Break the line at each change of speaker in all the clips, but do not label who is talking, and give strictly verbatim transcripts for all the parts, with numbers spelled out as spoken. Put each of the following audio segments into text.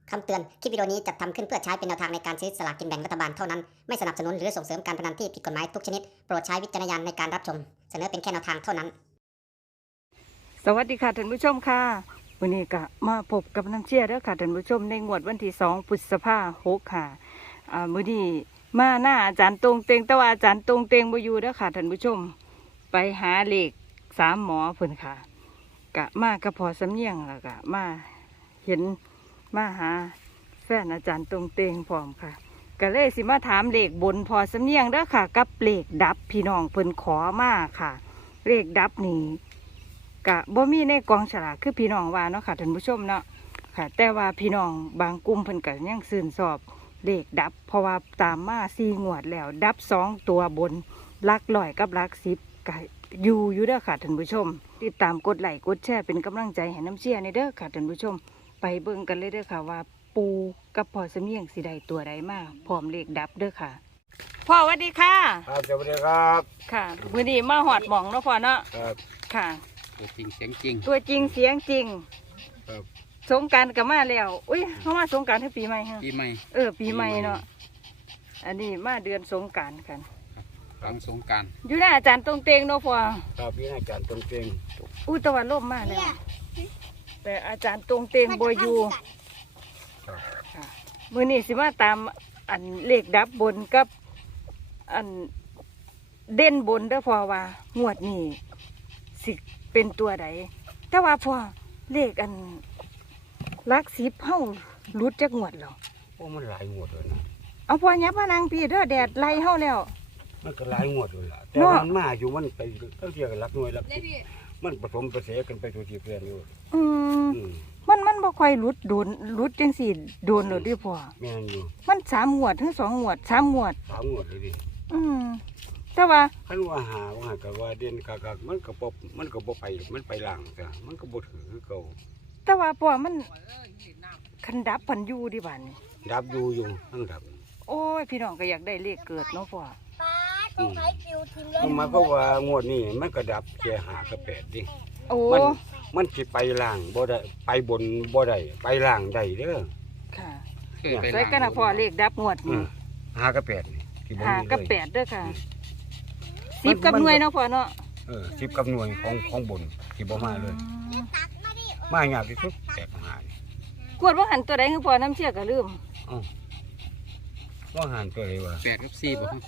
คำเตือน คลิปวิดีโอนี้จัดทำขึ้นเพื่อใช้เป็นแนวทางในการซื้อสลากกินแบ่งรัฐบาลเท่านั้น ไม่สนับสนุนหรือส่งเสริมการพนันที่ผิดกฎหมายทุกชนิด โปรดใช้วิจารณญาณในการรับชม เสนอเป็นแค่แนวทางเท่านั้น
สวัสดีค่ะท่านผู้ชมค่ะวันนี้ก็มาพบกับน้ำเชี่ยเด้อค่ะท่านผู้ชมในงวดวันที่สองพฤษภาคมหกค่ะอ่ามื้อนี้มาหน้าอาจารย์ตรงเตงแต่ว่าอาจารย์ตรงเตงบ่อยู่เด้อค่ะท่านผู้ชมไปหาเลขสามหมอเพิ่นค่ะกะมากับพอสำเนียงแล้วก็มาเห็นมาหาแฟนอาจารย์ตรงเตงพร้อมค่ะก็เลยสิมาถามเลขบนพอสำเนียงเด้อค่ะกับเลขดับพี่น้องเพิ่นขอมาค่ะเลขดับนี่กะบ่มีในกองฉลากคือพี่น้องว่าเนาะค่ะท่านผู้ชมเนาะค่ะแต่ว่าพี่น้องบางกลุ่มเพิ่นก็ยังซื่นชอบเลขดับเพราะว่าตามมาสี่งวดแล้วดับสองตัวบนหลักร้อยกับหลักสิบก็อยู่อยู่เด้อค่ะท่านผู้ชมติดตามกดไลค์กดแชร์เป็นกำลังใจให้น้ำเชี่ยในเด้อค่ะท่านผู้ชมไปเบิ่งกันเลยเด้อค่ะว่าปูกับพ่อสำเนียงสิได้ตัวใดมาพร้อมเลขดับเด้อค่ะพ่อสวัสดีค่ะ
ครับสวัสดีครับ
ค่ะมื้อนี้มาหอดหม่องเนาะพ่อเนาะ
ครับ
ค่ะ
ตัวจริงเสียงจริง
ตัวจริงเสียงจริง
ครับ
สงกรารก็มาแล้วอุ้ยเขามาสงกรารให้ปีใหม่ฮะ
ปีใหม่
เออปีใหม่เนาะอันนี้มาเดือนสงกรารกัน
หลังสงกราร
อยู่หน้าอาจารย์ตรงเตงเนาะพ่อ
ครับพี่อาจารย์ตรงเตง
อุ้ยตะวันล่มมากแล้วแต่อาจารย์ตรงเตงบอยู่
ครับ
ค่ะมื้อนี้สิมาตามอันเลขดับบนกับ อันเด่นบนเด้อพ่อว่างวดนี้สิเป็นตัวใดแต่ว่าพ่อเลขอันหลักสิบเฮารุดจักงวดแล้ว
โอ้มันหลายงวดเลยนะ
เอาพ่อยับมานางพี่เด้อแดดไล่เฮาแล้ว
มันก็หลายงวดเลยล่ะแต่
เนาะ
มันมาอยู่มันไปก็เทียกันรักหน่วยรักสิบมันผสมประเสกันไปตัวที่เพื่อนอยู่
อืม
อืม
มันมันบ่ค่อยรุดโดนรุดจังซี่โดนแล้วเดิพ่อ
แม่นอยู่
มันสามงวดถึงสองงวดสามงวด
สามงวดเลยดิ
อืมแต่ว่า
คันว่าหาว่าก็ว่าเด่นกากๆมันก็บ่มันก็บ่ไปมันไปล่างจ้ะมันก็บ่ถือคือเก่า
แต่ว่าพ่อมันคันดับพันอยู่ดิบัดนี้
ดับอยู่อยู่ทั้งดับ
โอ้ยพี่น้องก็อยากได้เลขเกิดเนาะพ่อ
อืมมันหมายความว่างวดนี้มันก็ดับแค่หากับแปดดิ
โอ้
มันมันสิไปล่างบ่ได้ไปบนบ่ได้ไปล่างได้เด้อ
ค่ะ
เนี่ย
ใส่กันนะพ่อเลขดับงวด
อื
นี่
มหากับแปดนี่ที่บ่
ห้า
มี
กับ
เลย
แปดเด้อค่ะ
อืม
สิบกับ
มัน
หน่วยเนาะพ่อเนาะ
เออสิบกับหน่วยของของบนที่บ่มาเลย
อืม
มายากที่สุดแปดหานี่
กวดว่าหันตัวใดคือพ่อน้ำเชี่ยก็ลืม
อ้าวว่าหารตัวใดวะ
แปดกับสี่บ่ฮะ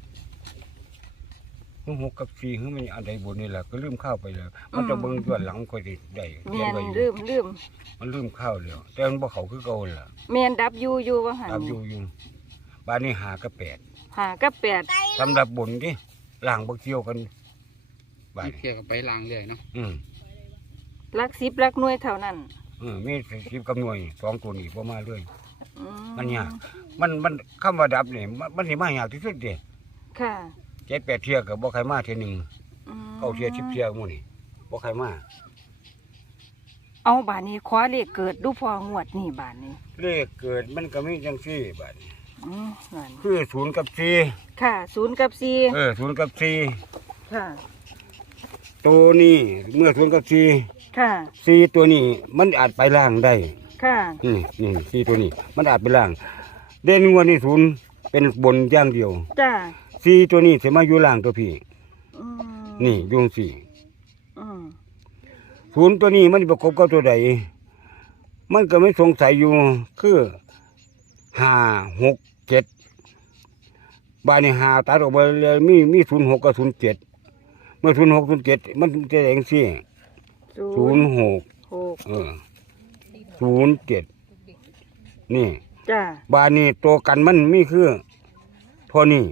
หกกับสี่คือมันอันใดบนนี่แหละก็ลืมข้าวไปแล้ว มันจะเบิ่งย้อนหลังค่อยได้ได้
เมี
เรีย
ย
น
น
ไว้อยู่
ลืมลืม
มันลืมข้าวแล้วแต่มันบ่เข้าคือเก่าล่ะ
เมียนดับอยู่อยู่ว่าหัน
ตามอยู่อยู่บ้านนี้หากับแปด
ห้ากับแปด
สำหรับบนดิล่างบ่เกี่ยวกันบ้าน
มันเกี่ยวกับไปล้างเลยเนาะ
อืม
หลักสิบหลักหน่วยเท่านั้น
เออมีสิบกับหน่วยสองตัวนี้บ่มาเลย
อื
มันยาก มันมันคำว่าดับนี่มันมันสิมายากที่สุดเด้
ค่ะ
เจ็ดแปดเที่ยก็บ่ใครมาเที่ยหนึง
อืม
เก้าเที่ยสิบเที่ยหมู่นี่บ่ใครมา
เอาบานนี้ขอเลขเกิดดูพองวดนี่บานนี้
เลขเกิดมันก็มีจังซี่บัดนี้
อืมนั่น
คือศูนย์กับสี่
ค่ะศูนย์กับสี่
เออศูนย์กับสี่
ค่ะ
ตัวนี้เมื่อศูนย์กับสี่
ค่ะ
สี่ตัวนี้มันอาจไปล่างได้
ค่ะ
นี่นี่สี่ตัวนี้ มันอาจไปล่าง เด่นงวดนี้ศูนย์เป็นบนอย่างเดียว
จ้า
สี่ตัวนี้สิมาอยู่ล่างตัวพี่
อืม
นี่อยุงสี่
อืม
ศูนย์ตัวนี้มันประกบกับตัวใด มันก็ไม่สงสัยอยู่ คือห้าหกเจ็ดบ้านนี้หาตัดออกไปเลยมีมีศูนย์หกกับศูนย์เจ็ดเมื่อศูนย์หกศูนย์เจ็ดมันจะแดงสี่ศูนย์หก
หก
เออศูนย์เจ็ดนี่
จ้า
บ้านนี้ตัวกันมันมีคือเท่านี้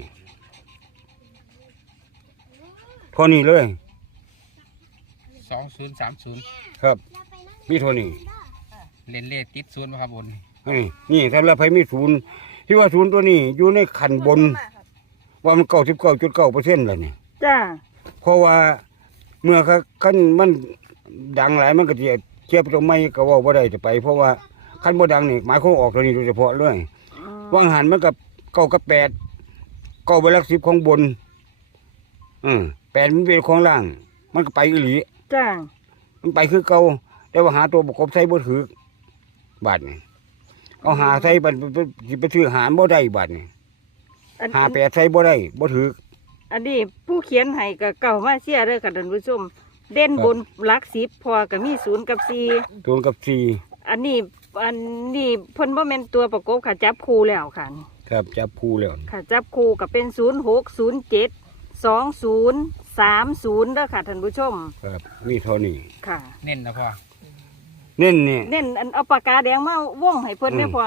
เท่านี้เลย
สองศูนย์สามศูนย์
ครับ มีเท่านี้
เล่นเลขติดศูนย์บ่ครับบน
นี่นี่ถ้าเราไปมีศูนย์ที่ว่าศูนย์ตัวนี้อยู่ในขันบน ว่ามันเก้าสิบเก้าจุดเก้าเปอร์เซ็นต์แล้วนี่
จ้า
เพราะว่าเมื่อคันมันดังหลายมันก็จะเทียบตรงไม่ก็ว่าบ่ได้จะไป เพราะว่าคันบ่ดังนี่หมายความออกตัวนี้โดยเฉพาะเลย
อืม
ว่างหันมันกับเก้ากับแปดเก้าเป็นหลักสิบของบน อืมแปดมันเป็นของล่าง มันก็ไปอีหลี
จ้า
มันไปคือเก่าแต่ว่าหาตัวประกบใส่บ่ถือบาทนี่เอาหาใส่บัดสิไปซื้อหารบ่ได้บัดนี่
อัน
หาแปดใส่บ่ได้บ่ถือ
อันนี้ผู้เขียนให้ก็เก่ามาเสียเด้อค่ะท่านผู้ชมเด่นบนหลักสิบพอก็มีศูนย์กับสี่
ศูนย์กับสี่
อันนี้อันนี้เพิ่นบ่แม่นตัวประกบค่ะจับคู่แล้วค่ะ
ครับจับคู่แล้ว
ค่ะจับคู่ก็เป็นศูนย์หกศูนย์เจ็ดสองศูนย์สามศูนย์เด้อค่ะท่านผู้ชม
ครับมีเท่านี้
ค่ะ
เน้นนะพ่อ
เน้นนี่
เน้นอันเอาปากกาแดงมาวงให้เพิ่นได้อพ่อ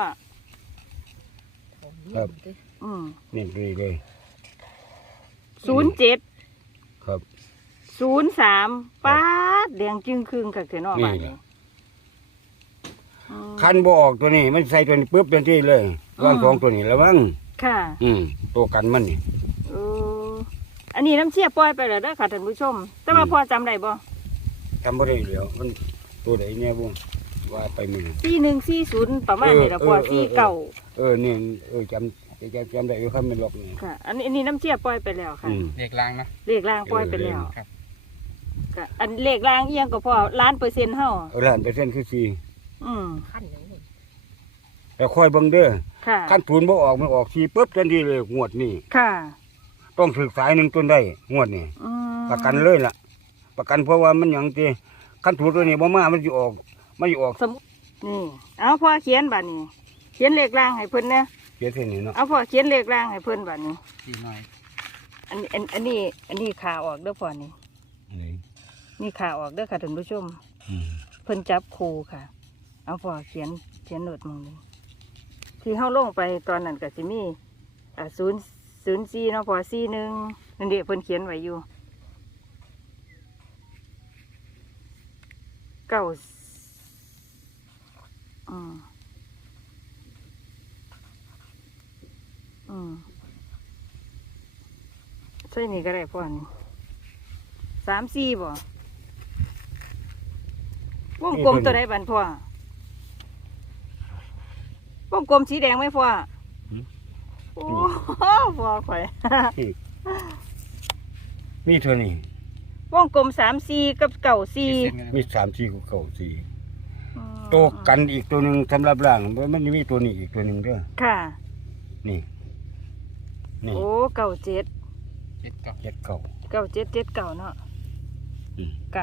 ครับ
อืม
เน้นเลยเลย
ศูนย์เจ็ด
ครับ
ศูนย์สามป้าดแดงจึงครึ่งค่ะเจ้าน้อบ้าน
นี่
นี้
ล่ะ
อืม
คันบ่ออกตัวนี้มันใส่ตัวนี้ปุ๊บทันทีเลยว่าง
อืม
สองตัวนี้แล้วมั้ง
ค่ะ
อืมตัวกันมันนี่
เอออันนี้น้ำเชี่ยปล่อยไปแล้วเด้อค่ะท่านผู้ชม แต่ว่า
อืม
พ่อจำได้บ่
ทำบ่ได้เหลียวมันตัวไหนเนี่ยบ่ว่าไปมือ
สี่หนึ่งสี่ศูนย์ประมาณ
เออ
นี้ละพ่อ
เออเออ
สี่เก่า
เออนี่เออจำจำจำได้อยู่ครับมันล็อกนี่
ค่ะ อันนี้อันนี้น้ำเชี่ยปล่อยไปแล้วค่ะ
อืม
เลขล่างนะ
เลขล่างปล่อยไปแล้ว
ครับ
ค่ะอันเลขล่างเอียงก็พอล้านเปอร์เซ็นต์เฮา
เอาล้านเปอร์เซ็นต์คือสี่
อืม
แต่ค่อยเบิ่งเด้อ
ค่ะ
ขั้นทุนบ่ออกมันออกสี่ปุ๊บทันทีเลยงวดนี้
ค่ะ
ต้องถึกสายหนึ่งต้นได้งวดนี้
อืม
ประกันเลยล่ะ ประกันเพราะว่ามันหยังตีขั้นทุนตัวนี้บ่มามันสิออกมันสิออก
สมมุตินี่เอาพ่อเขียนบัดนี้ เขียนเลขล่างให้เพิ่นนะ
เจ็ดเท่านี้เนาะ
เอาพ่อเขียนเลขล่างให้เพิ่นบัดนี้
สี่หน่อย
อันอันอันนี้อันนี้ขาออกเด้อพ่อนี่
นี่
นี่ขาออกเด้อค่ะท่านผู้ชม
อืม
เพิ่นจับครูค่ะ เอาพอเขียนเขียนโน้ตมึงเลยที่เข้าลงไปตอนนั้นก็สิมีอ่าศูนย์ศูนย์สี่เนาะพอสี่หนึ่งนั่นเดีเพิ่นเขียนไว้อยู่เก้าอืมอืมใช่นี่ก็ได้พ่อนี่สามสี่บ่ วงกลมตัวใดบันพ่อวงกลมสีแดงไหมพ่อโอ้พ่อข่อย
มีเท่านี้
วงกลมสามสี่กับเก่าสี่
ขีดเส้นกัน
มีสามสี่กับเก้าสี่ตัวกันอีกตัวหนึ่งสำหรับร่างมันมีตัวนี้อีกตัวหนึ่งเด้อ
ค่ะ
นี่นี่
โอ้เก่าเจ็ด
เจ็ดเก้า
เจ็ดเก้า
เก่าเจ็ดเจ็ดเก่าเนาะ
อืม
กัน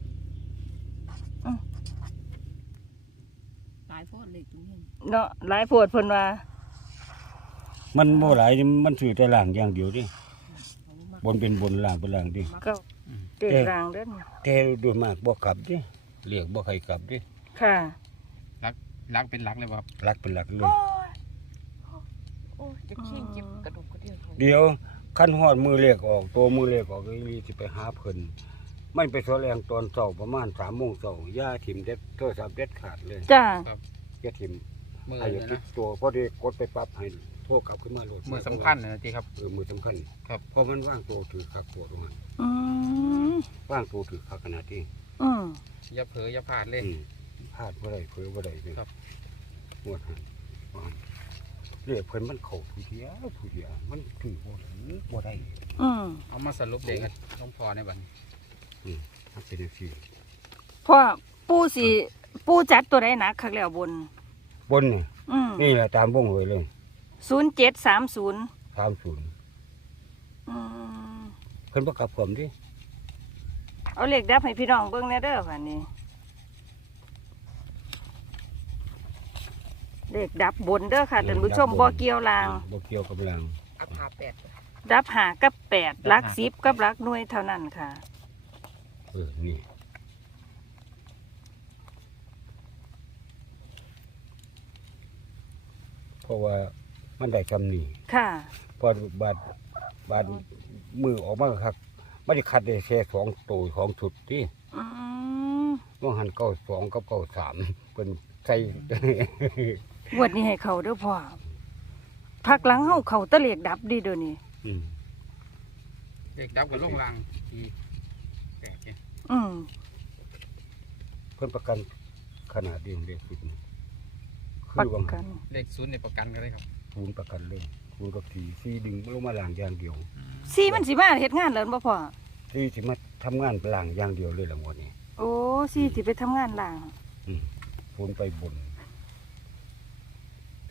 หลายโพดเลยตรงนี้
เนาะหลายปวดเพิ่นว่า
มันโมหลายมันสื่อแต่ล่างอย่างเดียวดิบนเป็นบนล่างเป็นล่างดิ
เก่าเด็กรางเด้อน
แต่โดยมากบ่กลับดิเรียกบ่ใครกลับดิ
ค่ะ
ลักลักเป็นลักเลยบ่ครับ
รักเป็นหลักเลย
โอ้ยจะเคี่ยงเจ็บกระดูกกระเดี่ยวเขา
เดี๋ยวขั้นหอดมือเลขออกตัวมือเลขออกก็มีสิไปหาเพิ่นมันไปสแลงตอนเช้าประมาณสามโมงเช้าย่าถิ่มเด็ดโทรศัพท์เด็ดขาดเลย
จ้า
ย่าถิ่ม
มือ
ให้
เลย
ติ
นะ
ดตัวพอดีกดไปปรับให้โทรกลับขึ้นมาโหลด
มือสำคัญนะทีครับ
เออมือสำคัญ
ครับ
เพราะมันว่างตัวถือคักตัวตรงนั้น
อืม
ว่างตัวถือคักขนาดที่
อืม
อย่าเผลออย่าพลาดเลย
อืมพลาดบ่ได้เผลอบ่ได้เลย
ครับ
หมดหันว่าเรียกเพิ่นมันเข้าทุเทียทุเทียมันถือบ่ถือบ่ได้
อืม
เอามาสรุปเด็กกันต้องพอในบัดน
มันเป็นจังซี่
พ่อปูสิปูจัดตัวใดหนักคักแล้วบน
บนนี่
อืม
นี่แหละตามวงไว้เลย
ศูนย์เจ็ดสามศูนย์
สามศูนย์
อืม
เพิ่นบ่กลับผมดิ
เอาเหล็กดับให้พี่น้องเบิ่งแน่เด้อค่ะนี่เหล็กดับบนเด้อค่ะท่านผู้ชมบ่เกี่ยวลาง
บ่เกี่ยวกับลาง
อัพหาแปด
ดับหากับแปดลักสิบกับลักหน่วยเท่านั้นค่ะ
เออนี่เพราะว่ามันได้คำนี้
ค่ะ
พอบาดบาดมือออกมาครับไม่ได้คัดได้แค่สองตัวของชุดที่
อืม
ต้องหันเก้าสองกับเก้าสามเป็นใส่
งวดนี้ให้เขาเด้อพ่อพักหลังเฮาเขาตะเหล็กดับดีเดี๋ยวนี้
อืม
เด็กดับกับลงรางทีแปดเนี่ย
อืม
เพิ่นประกันขนาดเดียวเรียกสุดนี่คื
ประ
อว่า
กัน
เลขศูนย์ในประกันก็ได้ครับ
คูณประกันเลยคูณกับทีซีดึงลงมาล่างอย่างเดียว
สีมันสิมาเฮ็ดงานแล้วบ่พ่อ
ซีสิมาทำงานล่างอย่างเดียวเลยละงวดนี้
โอ้ สีสิไปทำงานล่าง
คูณไปบน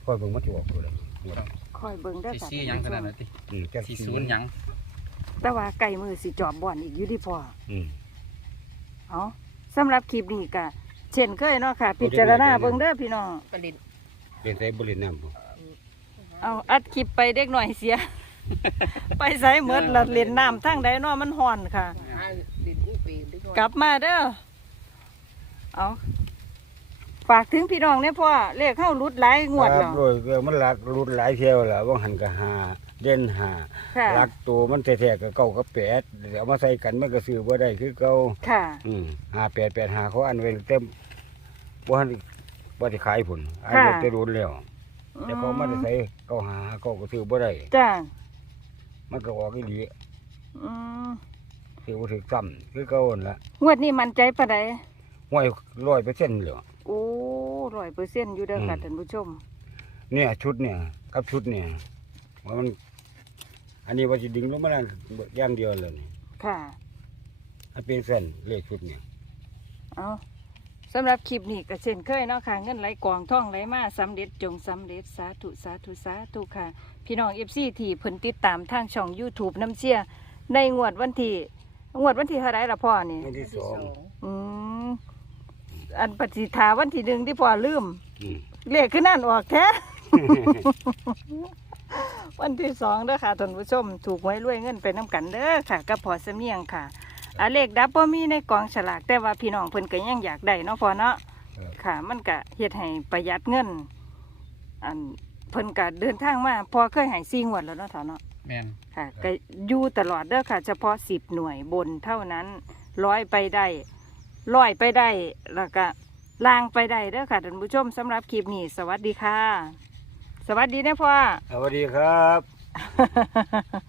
คอยเบิ่งมันสิออกตัวใดงวด
คอยเบิ่งเด้อ
สี
ค่ะ
ซีหยังขนาดนั้นติ
อืมจัก
สีศูนย์หยัง
แต่ว่าไก่มือสิจอบบ่อนอีกอยู่ที่พ่อ
อืม
เอาสำหรับคลิปนี้ก็เช่นเคยเนาะค่ะ พิจารณาเบิ่งเด้อพี่น้อง
ประเด็น
เล่นใส่บ่เล่นน้ำบ่
เอาอัดคลิปไปเด็กหน่อยเสีย ไปใส่เมดละเล่นน้ำทั้งใดเนาะมันห่อนค่ะ
หาเด่นอู้ปีดึก
กลับมาเด้อเอาฝากถึงพี่น้องเนี่ยพ่อเลขเข้ารุดหลายงวด
ค
แล้
รั
ว
บโดยก็มันหลักรุดหลายเที่ยวแล้วบ่หันก็หาเด่นหา
ค่ะ
หลักตัวมันแท้ๆก็เก้ากับแปดเดี๋ยวเอามาใส่กันมันก็ซื้อบ่ได้คือเก่า
ค่ะ
อืมห้าแปดแปดห้าเขาอันไว้เต็มบ่ทันบ่ได้ขายผลอัน
ค่ะ
นี้จะโดนแล้วแต่เขามาได้ใส่เก้าหาเก้าก็ซื้อบ่ได้
จ้า
มันก็ออกอีหลี
อืม
ซื้อบ่ถึกซ้ำคือเก่าหั่นล่ะ
งวดนี้มั่นใจปะได
ห้วยร้อยเปอร์เซ็นต์เลย
โอ้ร้อยเปอร์เซ็นต์อยู่เด้อค่ะ
อืม
ท่านผู้ชม
เนี่ยชุดเนี่ยกับชุดเนี่ยว่ามัน อันนี้ว่าจะดึงลงมาแล้วอย่างเดียวเลยนี่
ค่ะ
อันเป็นเส้นเลขชุดเนี่ย
เอาสำหรับคลิปนี้ก็เช่นเคยเนาะค่ะเงินไหลกองท่องไหลมาสำเร็จจงสำเร็จสาธุสาธุสาธุค่ะ พี่น้องเอฟซีที่เพิ่นติดตามทางช่อง YouTube น้ำเชี่ยในงวดวันที่งวดวันที่เท่าไรล่ะพ่อนี่
อันที่สอง
อืมอันปฏิทาวันที่หนึ่งที่พ่อลืม
อืม
เลขขึ้นนั่นออกแท้ วันที่สองเด้อค่ะท่านผู้ชม ถูกหวยรวยเงินไปน้ำกันเด้อค่ะกับพอเสมียงค่ะอาเลขดับบ่มีในกองฉลากแต่ว่าพี่น้องเพิ่นก็ยังอยากได้เนาะพอเนาะ
ครับ
ค่ะ มันก็เฮ็ดให้ประหยัดเงิน อันเพิ่นก็เดินทางมาพอเคยให้สี่งวดแล้วเนาะเถาเนาะ
แม่น
ค่ะก็อยู่ตลอดเด้อค่ะ เฉพาะสิบหน่วยบนเท่านั้นร้อยไปได้ร้อยไปได้แล้วก็ล่างไปได้เด้อค่ะท่านผู้ชมสำหรับคลิปนี้สวัสดีค่ะ สวัสดีนะพ่อ
สวัสดีครับ